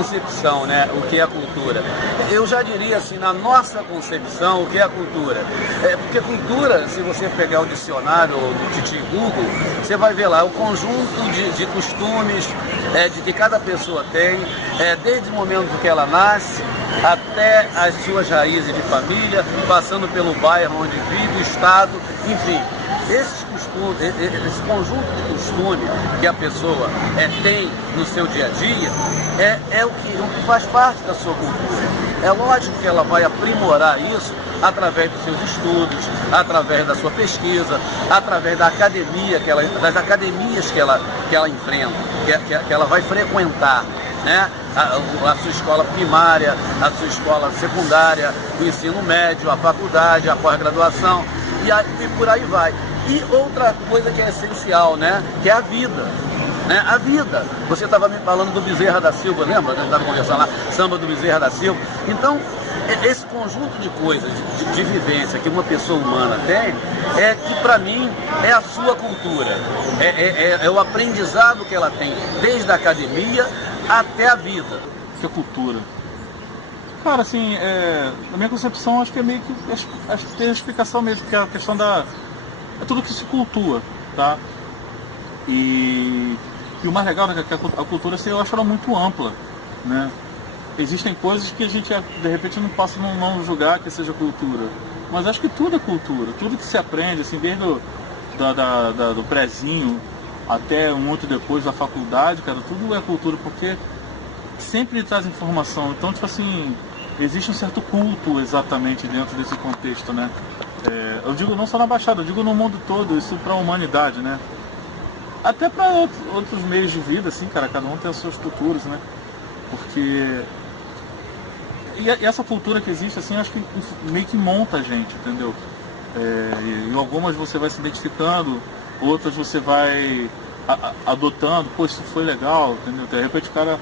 concepção, né, o que é a cultura? Eu já diria assim, na nossa concepção, o que é a cultura? Porque cultura, se você pegar o dicionário do Titi Google, você vai ver lá o conjunto de costumes de que cada pessoa tem, desde o momento que ela nasce até as suas raízes de família, passando pelo bairro onde vive, o estado, enfim. Esse conjunto de costumes que a pessoa tem no seu dia a dia é o que faz parte da sua cultura. É lógico que ela vai aprimorar isso através dos seus estudos, através da sua pesquisa, através da academia, das academias que ela enfrenta, que ela vai frequentar, né? A sua escola primária, a sua escola secundária, o ensino médio, a faculdade, a pós-graduação e por aí vai. E outra coisa que é essencial, né? Que é a vida. Né? A vida. Você estava me falando do Bezerra da Silva, lembra? A gente estava conversando lá, samba do Bezerra da Silva. Então, esse conjunto de coisas, de vivência que uma pessoa humana tem, que para mim é a sua cultura. É o aprendizado que ela tem, desde a academia até a vida. Que é cultura? Cara, assim, na minha concepção, acho que é meio que tem a explicação mesmo, que é a questão da... É tudo que se cultua, tá? E o mais legal, né, que a cultura, assim, eu acho ela muito ampla, né? Existem coisas que a gente, de repente, não passa a não julgar que seja cultura. Mas acho que tudo é cultura. Tudo que se aprende, assim, desde do prézinho até muito depois da faculdade, cara, tudo é cultura, porque sempre traz informação. Então, tipo assim, existe um certo culto exatamente dentro desse contexto, né? Eu digo não só na Baixada, eu digo no mundo todo, isso para a humanidade, né? Até para outros meios de vida, assim, cara, cada um tem as suas culturas, né? Porque... E essa cultura que existe, assim, acho que meio que monta a gente, entendeu? Em algumas você vai se identificando, outras você vai adotando, pô, isso foi legal, entendeu? De repente o cara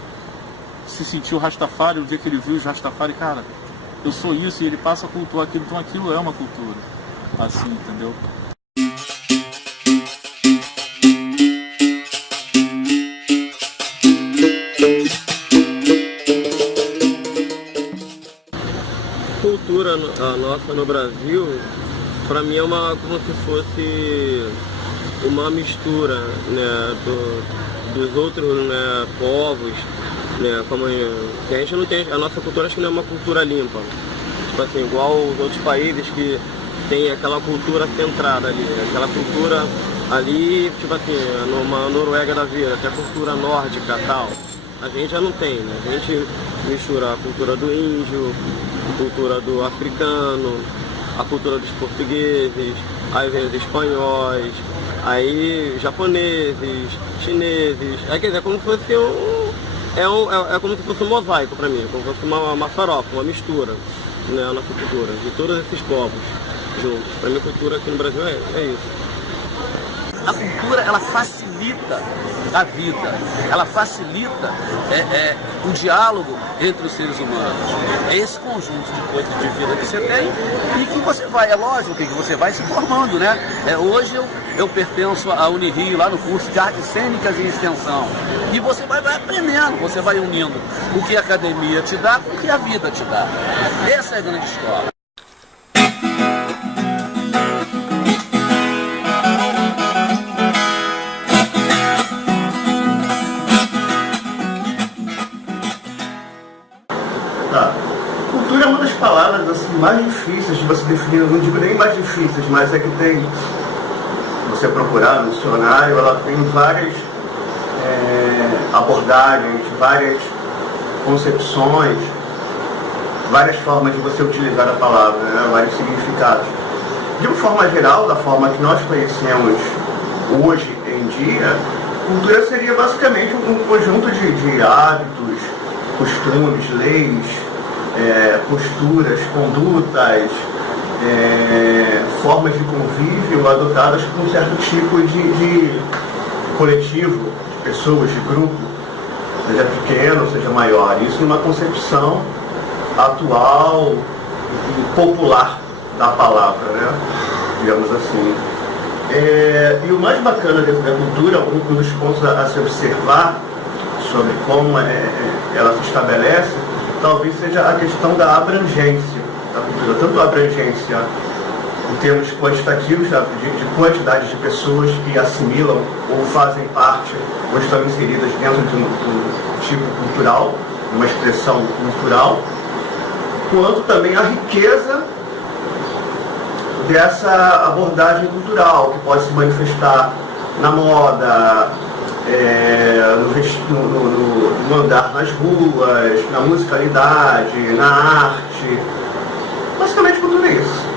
se sentiu Rastafari, o dia que ele viu os Rastafari, cara, eu sou isso, e ele passa a cultuar aquilo, então aquilo é uma cultura, assim, entendeu? Cultura nossa no Brasil, para mim é como se fosse uma mistura, né, dos outros, né, povos, né, que a gente não tem, a nossa cultura acho que não é uma cultura limpa, tipo assim, igual os outros países que tem aquela cultura centrada ali, aquela cultura ali, tipo assim, numa Noruega da vida, que é a cultura nórdica e tal, a gente já não tem, né, a gente mistura a cultura do índio, a cultura do africano, a cultura dos portugueses, aí vem os espanhóis, aí japoneses, chineses, quer dizer, é como se fosse é como se fosse um mosaico para mim, como se fosse uma farofa, uma mistura, né, a nossa cultura, de todos esses povos juntos. Para mim a cultura aqui no Brasil é isso. A cultura, ela facilita a vida, ela facilita o diálogo entre os seres humanos. É esse conjunto de coisas de vida que você tem e que você vai, é lógico que você vai se formando, né? Hoje eu pertenço à Unirio, lá no curso de Artes Cênicas e Extensão. E você vai aprendendo, você vai unindo o que a academia te dá com o que a vida te dá. Essa é a grande escola. Cultura é uma das palavras assim, mais difíceis de você definir, eu não digo nem mais difíceis, mas é que tem, você procurar no dicionário, ela tem várias abordagens, várias concepções, várias formas de você utilizar a palavra, né? Vários significados. De uma forma geral, da forma que nós conhecemos hoje em dia, cultura seria basicamente um conjunto de hábitos, costumes, leis, posturas, condutas, formas de convívio adotadas por um certo tipo de coletivo, de pessoas, de grupo, seja pequeno, seja maior. Isso numa concepção atual e popular da palavra, né? Digamos assim. E o mais bacana dentro da cultura, um dos pontos a se observar sobre como ela se estabelece, talvez seja a questão da abrangência da cultura, tanto a abrangência em termos quantitativos, de quantidade de pessoas que assimilam ou fazem parte ou estão inseridas dentro de um tipo cultural, uma expressão cultural, quanto também a riqueza dessa abordagem cultural, que pode se manifestar na moda, no andar nas ruas, na musicalidade, na arte, basicamente por tudo isso.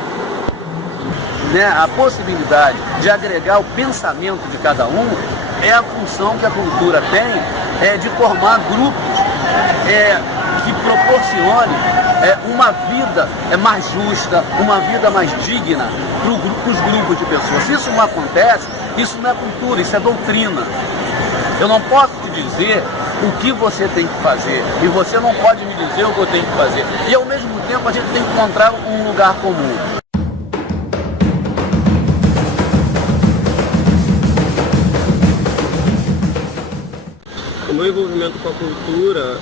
Né? A possibilidade de agregar o pensamento de cada um é a função que a cultura tem, de formar grupos que proporcione uma vida mais justa, uma vida mais digna para os grupos de pessoas. Se isso não acontece, isso não é cultura, isso é doutrina. Eu não posso te dizer o que você tem que fazer e você não pode me dizer o que eu tenho que fazer. E ao mesmo tempo a gente tem que encontrar um lugar comum. O meu envolvimento com a cultura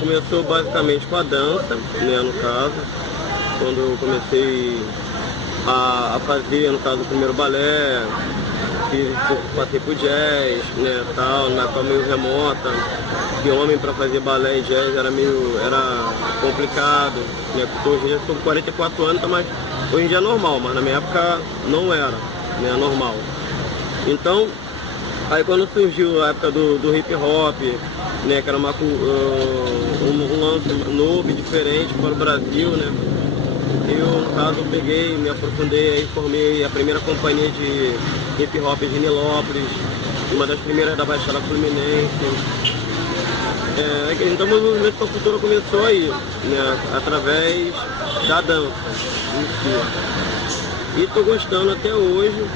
começou basicamente com a dança, né, no caso, quando eu comecei a fazer, no caso, o primeiro balé, passei por jazz, né, tal, na época meio remota, de homem para fazer balé e jazz era complicado, né, hoje em dia estou com 44 anos, mas hoje em dia é normal, mas na minha época não era, né, normal. Então, aí quando surgiu a época do hip hop, né, que era um lance novo e diferente para o Brasil, né, eu, no caso, peguei, me aprofundei, aí formei a primeira companhia de hip hop de Nilópolis, uma das primeiras da Baixada Fluminense. Então o movimento com a cultura começou aí, né, através da dança em si. E estou gostando até hoje,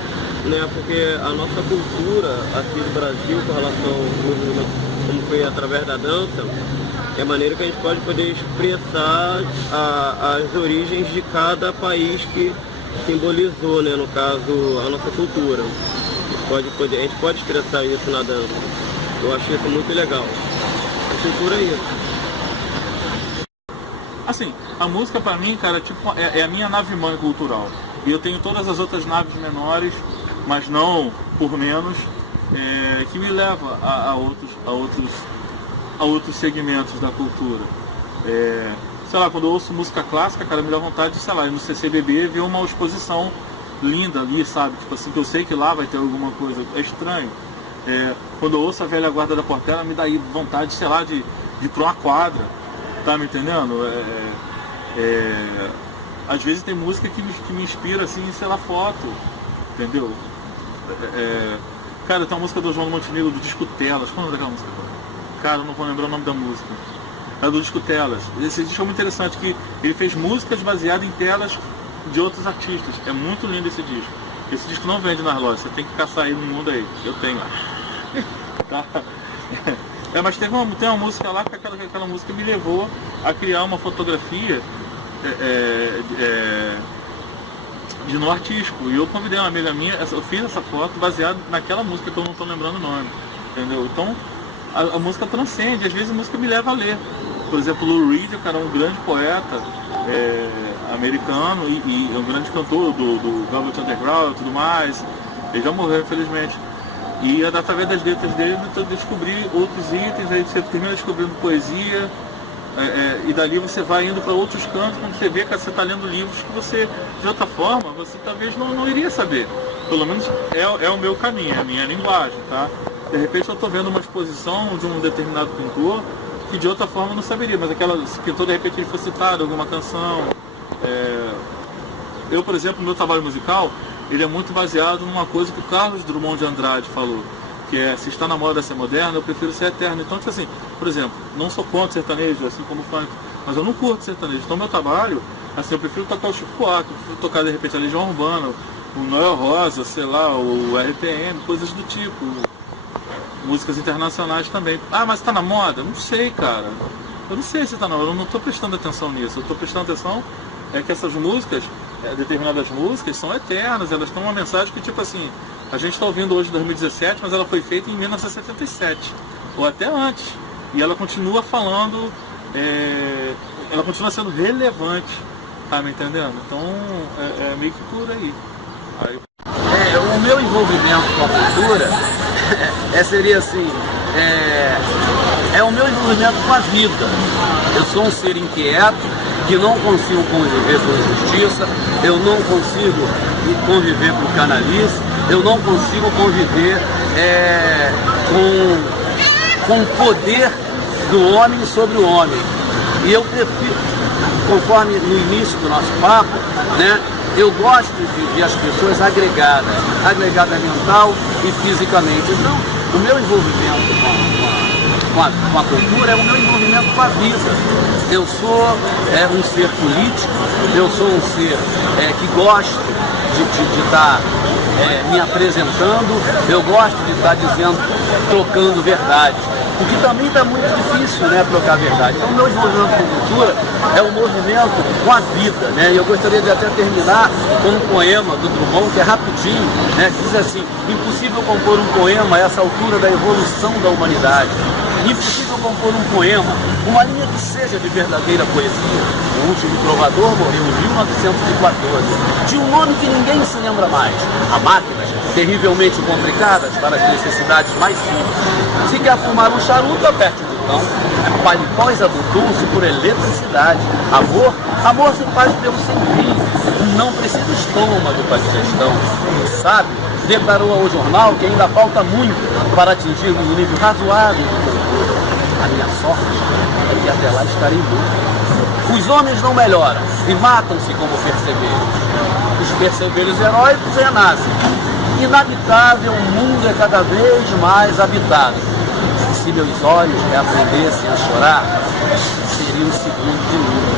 né, porque a nossa cultura aqui no Brasil, com relação ao movimento, como foi através da dança, é a maneira que a gente pode poder expressar as origens de cada país que simbolizou, né, no caso, a nossa cultura. A gente pode expressar isso na dança. Eu acho isso muito legal. A cultura é isso. Assim, a música pra mim, cara, tipo, é a minha nave-mãe cultural. E eu tenho todas as outras naves menores, mas não por menos, que me leva a outros segmentos da cultura. Sei lá, quando eu ouço música clássica, cara, me dá vontade de, sei lá, ir no CCBB ver uma exposição linda ali, sabe? Tipo assim, que eu sei que lá vai ter alguma coisa. É estranho. Quando eu ouço a velha guarda da Portela, me dá aí vontade, sei lá, de ir pra uma quadra. Tá me entendendo? Às vezes tem música que me inspira, assim, sei lá, foto. Entendeu? Cara, tem uma música do João Montenegro, do Disco Telas. Qual é o nome daquela música? Cara, eu não vou lembrar o nome da música. É do Disco Telas. Esse disco é muito interessante, que ele fez músicas baseadas em telas de outros artistas. É muito lindo esse disco. Esse disco não vende nas lojas, você tem que caçar aí no mundo aí. Eu tenho, acho. Tá? Mas tem uma música lá que aquela música me levou a criar uma fotografia de no artístico. E eu convidei uma amiga minha, eu fiz essa foto baseada naquela música que eu não estou lembrando o nome. Entendeu? Então a música transcende, às vezes a música me leva a ler. Por exemplo, Lou Reed, cara, um grande poeta americano e um grande cantor do Velvet Underground e tudo mais. Ele já morreu, infelizmente. E através das letras dele eu descobri outros itens, aí você termina descobrindo poesia, e dali você vai indo para outros cantos, quando você vê que você está lendo livros que você, de outra forma, você talvez não iria saber. Pelo menos é o meu caminho, é a minha linguagem, tá? De repente eu estou vendo uma exposição de um determinado pintor que de outra forma eu não saberia, mas esse pintor de repente ele foi citado em alguma canção. Eu, por exemplo, no meu trabalho musical, ele é muito baseado numa coisa que o Carlos Drummond de Andrade falou, que é: se está na moda ser moderno, eu prefiro ser eterno. Então, tipo assim, por exemplo, não sou contra sertanejo, assim como funk, mas eu não curto sertanejo. Então, meu trabalho, assim, eu prefiro tocar o Chico Buarque, eu prefiro tocar de repente a Legião Urbana, o Noel Rosa, sei lá, o RPM, coisas do tipo, músicas internacionais também. Ah, mas está na moda? Não sei, cara. Eu não sei se está na moda, eu não estou prestando atenção nisso. Eu estou prestando atenção que essas músicas, determinadas músicas, são eternas, elas têm uma mensagem que, tipo assim, a gente está ouvindo hoje em 2017, mas ela foi feita em 1977. ou até antes. E ela continua falando, ela continua sendo relevante, tá me entendendo? Então é meio que por aí. O meu envolvimento com a cultura seria assim, o meu envolvimento com a vida. Eu sou um ser inquieto, que não consigo conviver com injustiça, eu não consigo conviver com canalice, eu não consigo conviver com o poder do homem sobre o homem. E eu prefiro, conforme no início do nosso papo, né, eu gosto de ver as pessoas agregadas mental e fisicamente. Então, o meu envolvimento com a cultura é o meu envolvimento com a vida. Eu sou um ser político, eu sou um ser que gosto de estar me apresentando, eu gosto de estar trocando verdade. Porque também está muito difícil, né, trocar verdade. Então, o meu envolvimento com a cultura é um movimento com a vida, né? E eu gostaria de até terminar com um poema do Drummond, que é rapidinho, né? Que diz assim: impossível compor um poema a essa altura da evolução da humanidade. Impossível compor um poema, uma linha que seja de verdadeira poesia. O último trovador morreu em 1914. De um nome que ninguém se lembra mais. A máquinas, terrivelmente complicadas para as necessidades mais simples. Se quer fumar um charuto, aperte o botão. Palicóis abundam-se por eletricidade. Amor se faz pelo sem fim. Não precisa estômago para digestão. Sabe? Declarou ao jornal que ainda falta muito para atingirmos um nível razoável de cultura. A minha sorte é que até lá estarei morto. Os homens não melhoram e matam-se como perceberes. Os perceberes heróicos renascem. Inabitável, o mundo é cada vez mais habitado. E se meus olhos reaprendessem a chorar, seria o segundo de luto.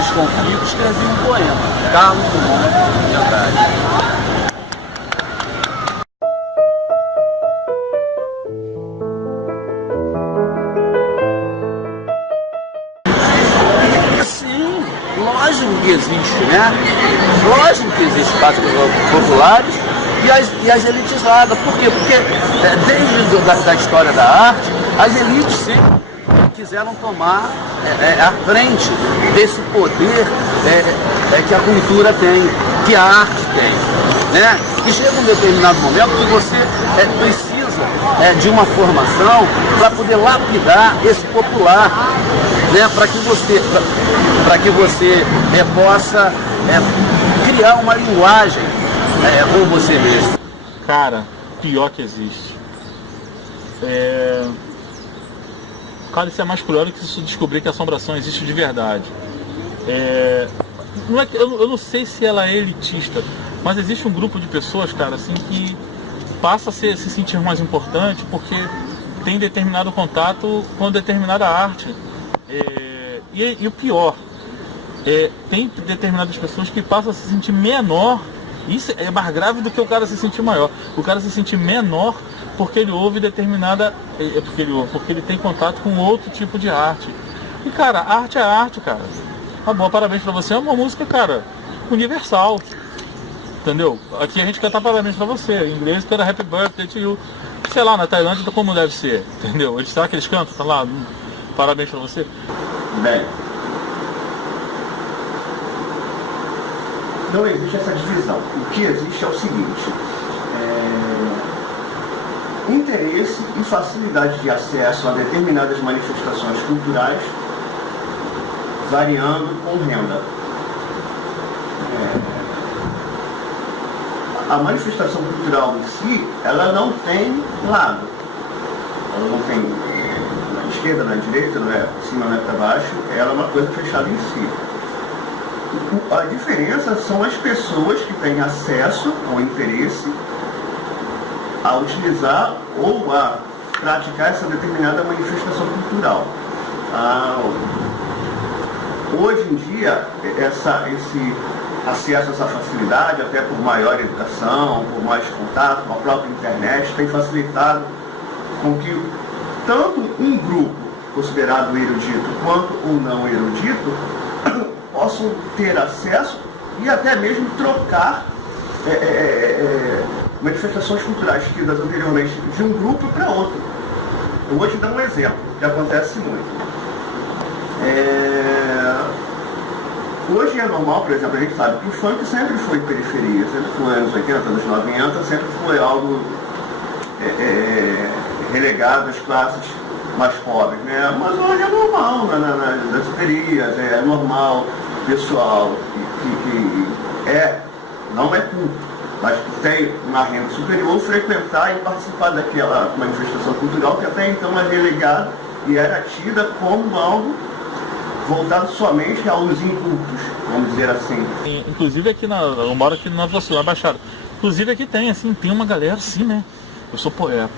Os conflitos escrevi um poema, Carlos Drummond de Andrade. Lógico que existe, né? Lógico que existem classes populares e as elitizadas. Por quê? Porque desde a história da arte, as elites sempre quiseram tomar a frente desse poder que a cultura tem, que a arte tem, né? E chega um determinado momento que você precisa de uma formação para poder lapidar esse popular, né? Para que você possa criar uma linguagem com você mesmo. Cara, pior que existe. Cara, isso é mais cruel do que se descobrir que a assombração existe de verdade. Não é que, eu não sei se ela é elitista, mas existe um grupo de pessoas, cara, assim, que passa a se sentir mais importante porque tem determinado contato com determinada arte. E o pior, tem determinadas pessoas que passam a se sentir menor. Isso é mais grave do que o cara se sentir maior. O cara se sentir menor porque ele ouve determinada... porque ele tem contato com outro tipo de arte. E, cara, arte é arte, cara. Tá bom, parabéns pra você. É uma música, cara, universal. Entendeu? Aqui a gente canta parabéns pra você. Em inglês canta Happy Birthday to you. Sei lá, na Tailândia como deve ser. Entendeu? Será que eles cantam? Tá lá, parabéns pra você. Velho, não existe essa divisão. O que existe é o seguinte: interesse e facilidade de acesso a determinadas manifestações culturais variando com renda. A manifestação cultural em si, ela não tem lado. Ela não tem na esquerda, na direita, não é para cima, não é para baixo. Ela é uma coisa fechada em si. A diferença são as pessoas que têm acesso ou interesse a utilizar ou a praticar essa determinada manifestação cultural. Hoje em dia, esse acesso a essa facilidade, até por maior educação, por mais contato com a própria internet, tem facilitado com que tanto um grupo considerado erudito quanto o não erudito possam ter acesso e até mesmo trocar manifestações culturais tidas anteriormente de um grupo para outro. Eu vou te dar um exemplo, que acontece muito. Hoje é normal, por exemplo, a gente sabe que o funk sempre foi periferia, sempre foi anos 80, anos 90, sempre foi algo relegado às classes mais pobres, né? Mas hoje é normal, nas periferias, é normal, pessoal que não é culto, mas que tem uma renda superior, frequentar e participar daquela manifestação cultural que até então é relegada e era tida como algo voltado somente aos incultos, vamos dizer assim. Inclusive aqui eu moro aqui na Nova Sul, na Baixada. Inclusive aqui tem uma galera assim, né? Eu sou poeta.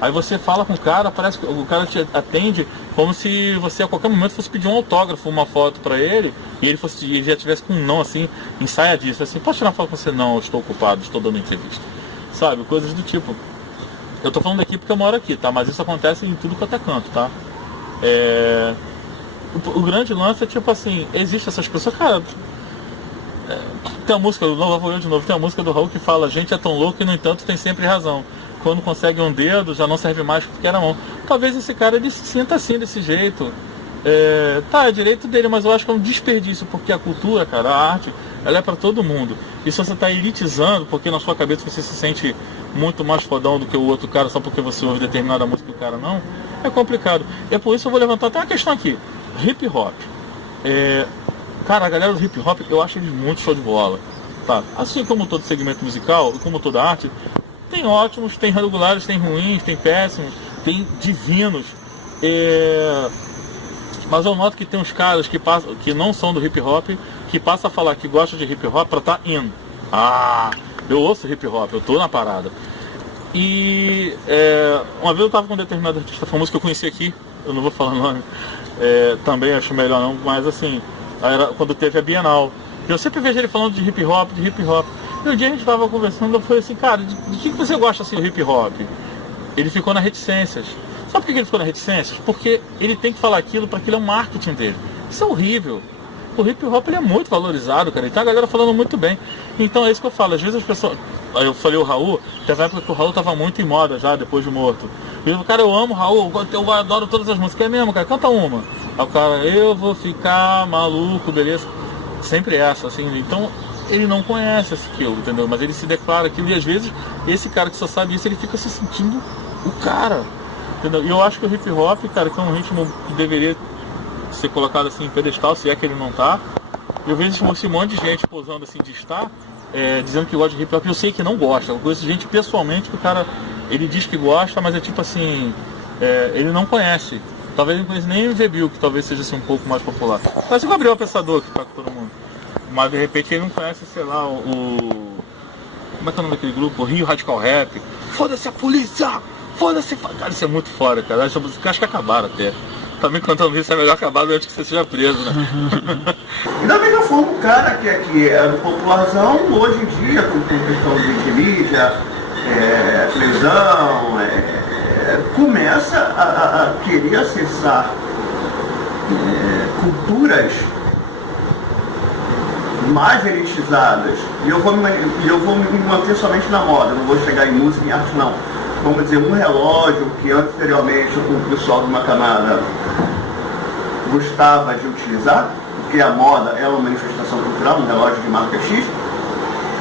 Aí você fala com o cara, parece que o cara te atende como se você a qualquer momento fosse pedir um autógrafo, uma foto pra ele, e ele já tivesse com um não, assim, ensaiadíssimo, assim, posso tirar uma foto com você? Não, eu estou ocupado, estou dando entrevista. Sabe, coisas do tipo. Eu tô falando aqui porque eu moro aqui, tá? Mas isso acontece em tudo quanto é canto, tá? O grande lance é tipo assim, existe essas pessoas, cara. Tem a música do tem a música do Raul que fala: gente é tão louco e no entanto tem sempre razão. Quando consegue um dedo já não serve mais porque era mão. Talvez esse cara ele se sinta assim, desse jeito. É direito dele, mas eu acho que é um desperdício, porque a cultura, cara, a arte, ela é pra todo mundo. E se você tá elitizando, porque na sua cabeça você se sente muito mais fodão do que o outro cara só porque você ouve determinada música e o cara não, é complicado. E é por isso que eu vou levantar até uma questão aqui. Hip hop. Cara, a galera do hip hop, eu acho eles muito show de bola. Tá? Assim como todo segmento musical, como toda arte, tem ótimos, tem regulares, tem ruins, tem péssimos, tem divinos. Mas eu noto que tem uns caras que não são do hip hop, que passam a falar que gostam de hip hop pra estar indo. Eu ouço hip hop, eu tô na parada. E uma vez eu tava com um determinado artista famoso que eu conheci aqui, eu não vou falar o nome, também acho melhor não, mas assim, era quando teve a Bienal. Eu sempre vejo ele falando de hip hop. E um dia a gente tava conversando, eu falei assim, cara, de que você gosta assim do hip hop? Ele ficou nas reticências. Sabe por que ele ficou nas reticências? Porque ele tem que falar aquilo para aquilo é o marketing dele. Isso é horrível. O hip hop ele é muito valorizado, cara. E tá a galera falando muito bem. Então é isso que eu falo. Às vezes as pessoas... Eu falei o Raul, teve uma época que o Raul tava muito em moda já, depois de morto. E eu, cara, eu amo o Raul, eu adoro todas as músicas. É mesmo, cara, canta uma. Aí o cara, eu vou ficar maluco, beleza. Sempre essa, assim. Então ele não conhece aquilo, entendeu? Mas ele se declara aquilo. E às vezes esse cara que só sabe isso, ele fica se sentindo o cara. Entendeu? E eu acho que o hip hop, cara, que é um ritmo que deveria ser colocado assim em pedestal, se é que ele não tá. Eu vejo esse monte de gente posando assim de estar, dizendo que gosta de hip hop. Eu sei que não gosta. Eu conheço gente pessoalmente que o cara, ele diz que gosta, mas é tipo assim, ele não conhece. Talvez não conheça nem o Zebil, que talvez seja assim um pouco mais popular. Mas o Gabriel Pensador, que tá com todo mundo. Mas de repente ele não conhece, sei lá, como é que é o nome daquele grupo? O Rio Radical Rap. Foda-se a polícia! Foda-se! Cara, isso é muito fora, cara. Acho que acabaram até. Também cantando isso é melhor acabar antes que você seja preso, né? E da mesma forma, o cara que é do popularzão, hoje em dia, com questão de mídia, televisão, começa a querer acessar culturas mais elitizadas. E eu vou me manter somente na moda, não vou chegar em música e arte não. Vamos dizer, um relógio que anteriormente o pessoal de uma camada gostava de utilizar, porque a moda é uma manifestação cultural, um relógio de marca X.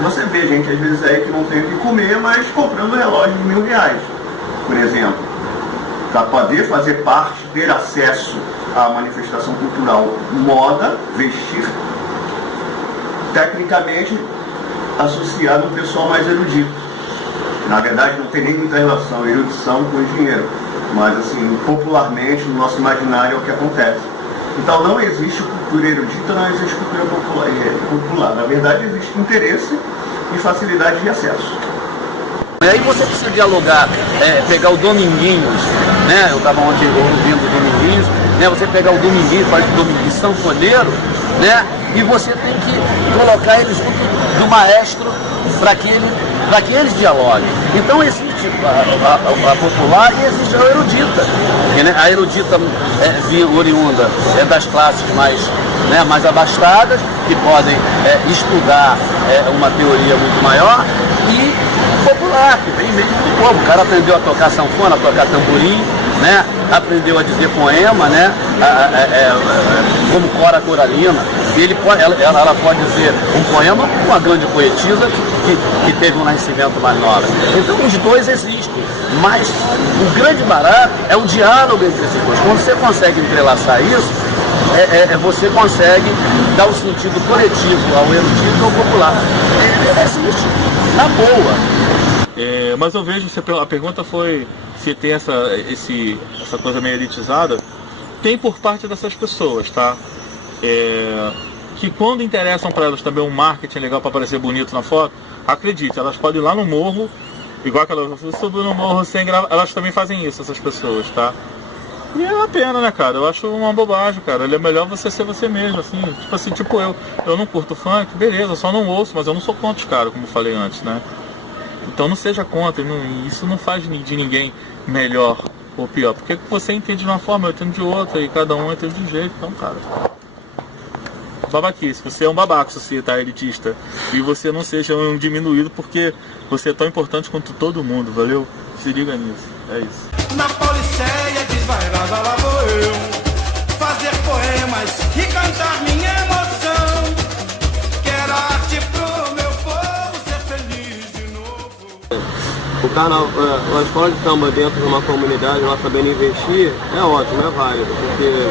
Você vê gente às vezes aí que não tem o que comer, mas comprando um relógio de R$1.000, por exemplo, para poder fazer parte, ter acesso à manifestação cultural moda, vestir, tecnicamente associado a um pessoal mais erudito. Na verdade não tem nem muita relação, erudição com dinheiro, mas assim, popularmente no nosso imaginário é o que acontece. Então não existe cultura erudita, não existe cultura popular. Na verdade existe interesse e facilidade de acesso. E aí você precisa dialogar, pegar o Dominguinhos, né? Eu estava ontem ouvindo o Dominguinhos, né? Você pegar o Dominguinhos, faz o Dominguinhos sanfoneiro, né? E você tem que colocar ele junto do maestro para que eles dialoguem. Então existe a popular e existe a erudita. Porque, né, a erudita oriunda das classes mais abastadas, que podem estudar uma teoria muito maior, e popular, que vem mesmo do povo. O cara aprendeu a tocar sanfona, a tocar tamborim, né? Aprendeu a dizer poema, né? Como Cora Coralina. Ela pode dizer um poema com uma grande poetisa que teve um nascimento mais nobre. Então os dois existem, mas o grande barato é o diálogo entre esses dois. Quando você consegue entrelaçar isso, você consegue dar o sentido coletivo ao erudito e ao popular. Existe, na boa. Mas eu vejo, a pergunta foi se tem essa coisa meio elitizada. Tem por parte dessas pessoas, tá? Que quando interessam para elas também um marketing legal para parecer bonito na foto, acredite, elas podem ir lá no morro, igual que elas subir no morro sem gravar, elas também fazem isso, essas pessoas, tá? E é uma pena, né, cara? Eu acho uma bobagem, cara. Ele é melhor você ser você mesmo, assim, tipo eu não curto funk, beleza, eu só não ouço, mas eu não sou contra os caras, como eu falei antes, né? Então não seja contra, isso não faz de ninguém melhor ou pior, porque você entende de uma forma, eu entendo de outra, e cada um entende de um jeito, então, cara. Babaquice, você é um babaca se você tá elitista, e você não seja um diminuído porque você é tão importante quanto todo mundo, valeu? Se liga nisso, é isso. Na Pauliceia desvairada lá vou eu fazer poemas e cantar minha emoção. Quero arte pro meu povo ser feliz de novo. O carnaval, a escola de samba dentro de uma comunidade, nós sabendo investir, é ótimo, é válido, porque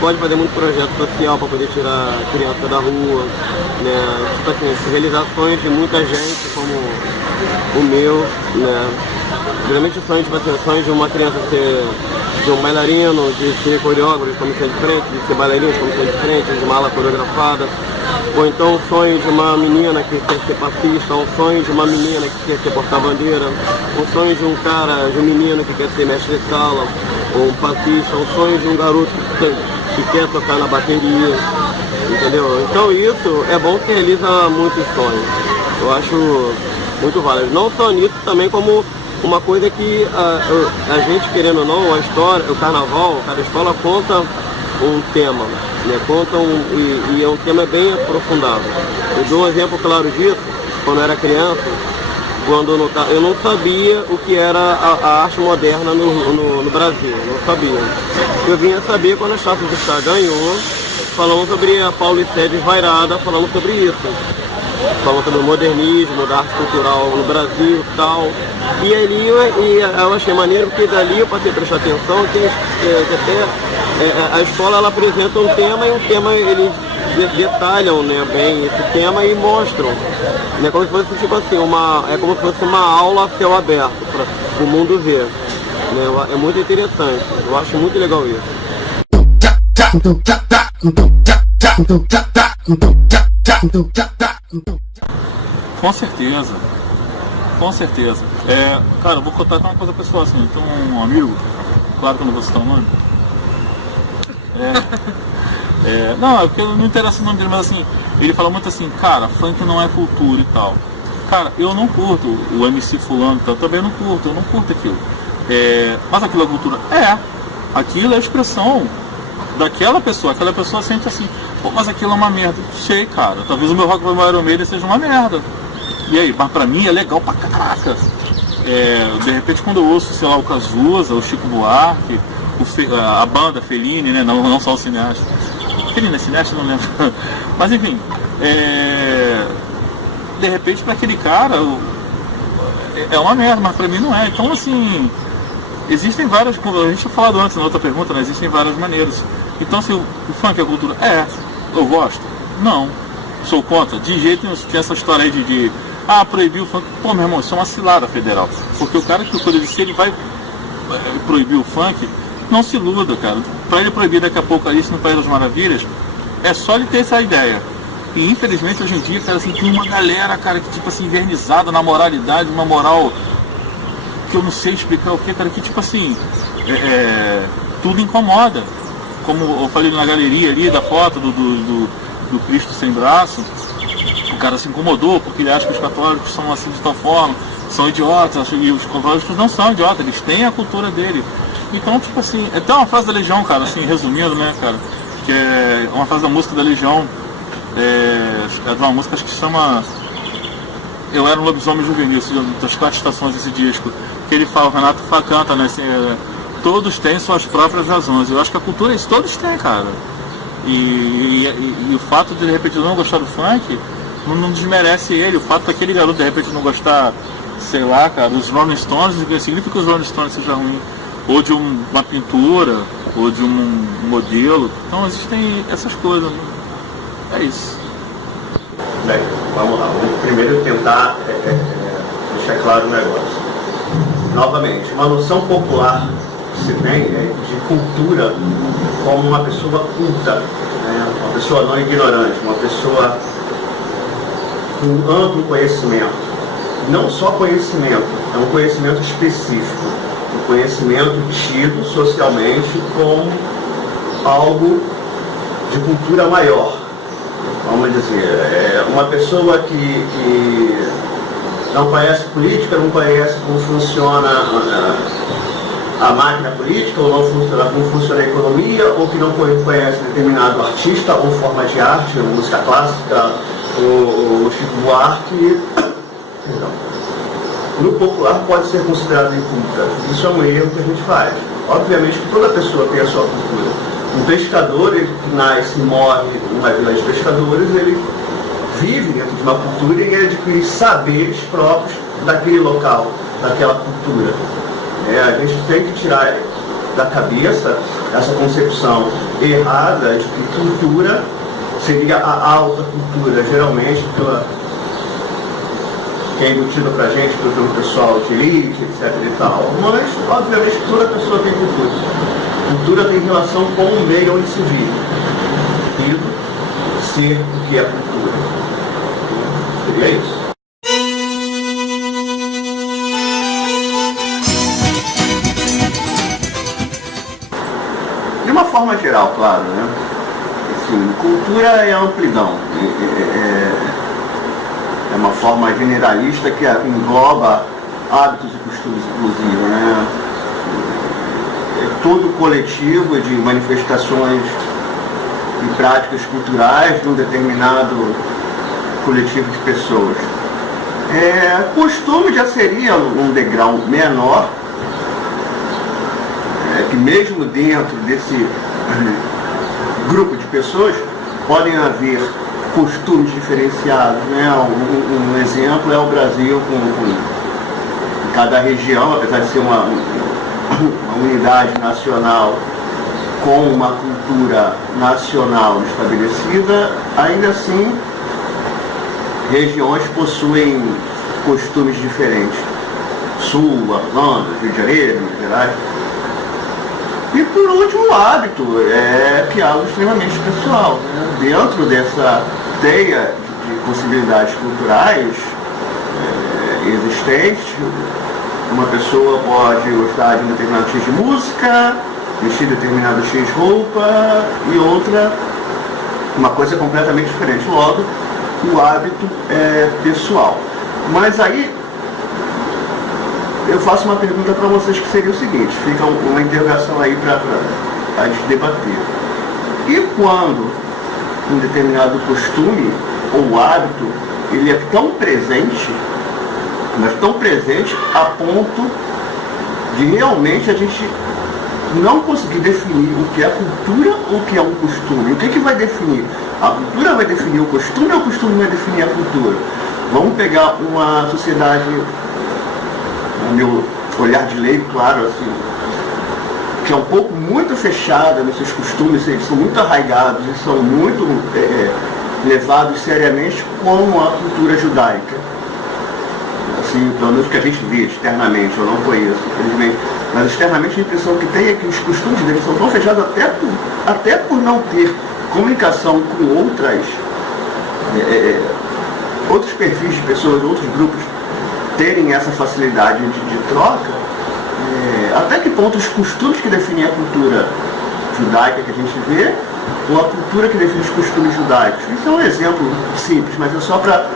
pode fazer muito projeto social para poder tirar a criança da rua, né? Tipo assim, realizações de muita gente, como o meu, né? Geralmente sonhos de uma criança ser de um bailarino, de ser coreógrafo, de comissão de frente, de ser bailarino, de comissão de frente, de uma ala coreografada. Ou então o sonho de uma menina que quer ser passista, um sonho de uma menina que quer ser porta-bandeira, um sonho de um cara, de um menino que quer ser mestre de sala, ou um passista, um sonho de um garoto que quer tocar na bateria, entendeu? Então isso é bom que realiza muitos sonhos. Eu acho muito válido. Não só nisso, também como uma coisa que a gente, querendo ou não, a história, o carnaval, cada escola conta um tema, né? E é um tema bem aprofundado. Eu dou um exemplo claro disso, quando eu era criança, eu não sabia o que era a arte moderna no Brasil, não sabia. Eu vinha saber quando a Chapa do Estado ganhou, falando sobre a Pauliceia desvairada, falando sobre isso. Falando sobre o modernismo, da arte cultural no Brasil e tal. E ali eu achei maneiro, porque dali eu passei a prestar atenção que a escola ela apresenta um tema, e um tema eles detalham, né, bem esse tema e mostram. Né, como se fosse tipo assim, como se fosse uma aula a céu aberto para o mundo ver. Né, é muito interessante, eu acho muito legal isso. Com certeza. Com certeza. Cara, eu vou contar uma coisa pessoal assim. Tem um amigo, claro que eu não vou citar o nome. Não, é porque não interessa o nome dele, mas assim, ele fala muito assim, cara, funk não é cultura e tal. Cara, eu não curto o MC fulano, então, eu também não curto aquilo. Mas aquilo é cultura? Aquilo é a expressão daquela pessoa, aquela pessoa sente assim, pô, mas aquilo é uma merda. Sei, cara, talvez o meu Rock by Iron Maiden seja uma merda. E aí, mas pra mim é legal pra caraca. De repente quando eu ouço, sei lá, o Cazuza, o Chico Buarque, a banda Fellini, né, não só o cineasta. Fellini é cineasta, não lembro. Mas enfim, de repente pra aquele cara é uma merda, mas pra mim não é. Então assim, existem várias, como a gente tinha falado antes na outra pergunta, né, existem várias maneiras. Então se o funk é cultura, eu gosto? Não. Sou contra? De jeito nenhum. Tinha essa história aí de proibir o funk. Pô, meu irmão, isso é uma cilada federal. Porque o cara que quando ele vai proibir o funk, não se iluda, cara. Pra ele proibir daqui a pouco Alice no País das Maravilhas, é só ele ter essa ideia. E infelizmente hoje em dia, cara, assim, tem uma galera, cara, que tipo assim, invernizada na moralidade, uma moral que eu não sei explicar o que, cara, que tipo assim, tudo incomoda. Como eu falei na galeria ali da foto do Cristo sem braço, o cara se incomodou porque ele acha que os católicos são assim de tal forma, são idiotas, e os católicos não são idiotas, eles têm a cultura dele. Então, tipo assim, tem uma frase da Legião, cara, assim, resumindo, né, cara, que é uma frase da música da Legião, de uma música, acho que se chama Eu Era um Lobisomem Juvenil, das 4 estações desse disco, que ele fala, o Renato canta, né, assim, todos têm suas próprias razões. Eu acho que a cultura é isso, todos têm, cara. E o fato de repente não gostar do funk não desmerece ele. O fato daquele garoto de repente não gostar, sei lá, cara, dos Rolling Stones, não significa que os Rolling Stones seja ruim. Ou de uma pintura, ou de um modelo. Então existem essas coisas, né? É isso. Bem, vamos lá. Vamos primeiro tentar deixar claro o negócio. Novamente, uma noção popular que se tem é de cultura como uma pessoa culta, né? Uma pessoa não ignorante, uma pessoa com amplo conhecimento. Não só conhecimento, é um conhecimento específico, um conhecimento tido socialmente como algo de cultura maior. Vamos dizer, uma pessoa que não conhece política, não conhece como funciona a máquina política, ou não funciona como funciona a economia, ou que não conhece determinado artista ou forma de arte, música clássica, ou Chico Buarque, no popular pode ser considerado inculta. Isso é um erro que a gente faz. Obviamente que toda pessoa tem a sua cultura. Um pescador, ele nasce e morre numa vila de pescadores, ele vive dentro de uma cultura e ele adquire saberes próprios daquele local, daquela cultura. A gente tem que tirar da cabeça essa concepção errada de que cultura seria a alta cultura, geralmente que é embutida pra gente pelo pessoal de elite, etc e tal. Mas, obviamente, toda pessoa tem cultura. Cultura tem relação com o meio onde se vive. E ser o que é cultura. Seria isso. De uma forma geral, claro, né? Assim, cultura é amplidão. É uma forma generalista que engloba hábitos e costumes, inclusive, né? É todo coletivo de manifestações e práticas culturais de um determinado coletivo de pessoas. Costume já seria um degrau menor, que mesmo dentro desse grupo de pessoas podem haver costumes diferenciados, né? Um exemplo é o Brasil com cada região, apesar de ser uma unidade nacional com uma cultura nacional estabelecida, ainda assim regiões possuem costumes diferentes. Sul, Amazonas, Rio de Janeiro, Minas Gerais. E por último, o hábito, que é algo extremamente pessoal, né? Dentro dessa teia de possibilidades culturais existentes, uma pessoa pode gostar de um determinado X de música, vestir determinado X de roupa, e outra, uma coisa completamente diferente. Logo, o hábito é pessoal. Mas aí, eu faço uma pergunta para vocês que seria o seguinte, fica uma interrogação aí para a gente debater. E quando um determinado costume ou hábito, ele é tão presente, mas tão presente a ponto de realmente a gente não conseguir definir o que é cultura ou o que é um costume? O que vai definir? A cultura vai definir o costume ou o costume vai definir a cultura? Vamos pegar uma sociedade, no meu olhar de leigo, claro, assim, que é um pouco muito fechada nos seus costumes, eles são muito arraigados, eles são muito levados seriamente como a cultura judaica. Assim, pelo menos o que a gente vê externamente, eu não conheço, infelizmente, mas externamente a impressão que tem é que os costumes deles são tão fechados até por não ter comunicação com outros perfis de pessoas, outros grupos terem essa facilidade de troca, até que ponto os costumes que definem a cultura judaica que a gente vê, ou a cultura que define os costumes judaicos. Isso é um exemplo simples, mas é só para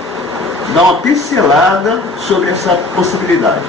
dar uma pincelada sobre essa possibilidade.